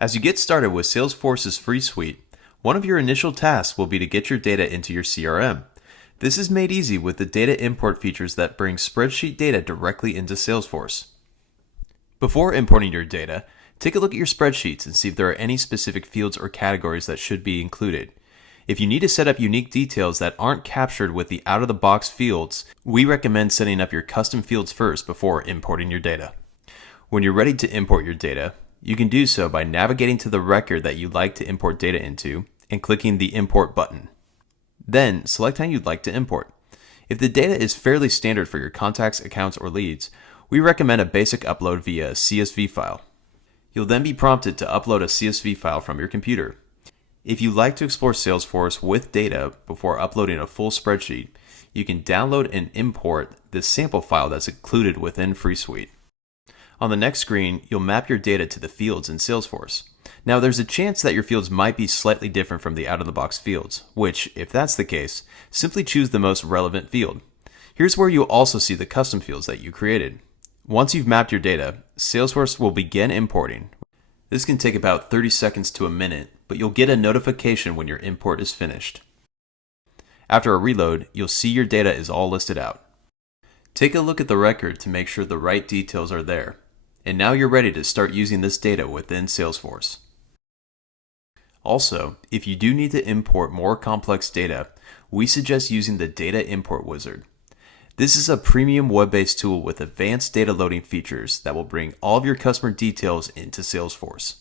As you get started with Salesforce's free suite, one of your initial tasks will be to get your data into your CRM. This is made easy with the data import features that bring spreadsheet data directly into Salesforce. Before importing your data, take a look at your spreadsheets and see if there are any specific fields or categories that should be included. If you need to set up unique details that aren't captured with the out-of-the-box fields, we recommend setting up your custom fields first before importing your data. When you're ready to import your data, you can do so by navigating to the record that you'd like to import data into and clicking the Import button. Then, select how you'd like to import. If the data is fairly standard for your contacts, accounts, or leads, we recommend a basic upload via a CSV file. You'll then be prompted to upload a CSV file from your computer. If you like to explore Salesforce with data before uploading a full spreadsheet, you can download and import the sample file that's included within Free Suite. On the next screen, you'll map your data to the fields in Salesforce. Now, there's a chance that your fields might be slightly different from the out-of-the-box fields, which, if that's the case, simply choose the most relevant field. Here's where you'll also see the custom fields that you created. Once you've mapped your data, Salesforce will begin importing. This can take about 30 seconds to a minute, but you'll get a notification when your import is finished. After a reload, you'll see your data is all listed out. Take a look at the record to make sure the right details are there. And now you're ready to start using this data within Salesforce. Also, if you do need to import more complex data, we suggest using the Data Import Wizard. This is a premium web-based tool with advanced data loading features that will bring all of your customer details into Salesforce.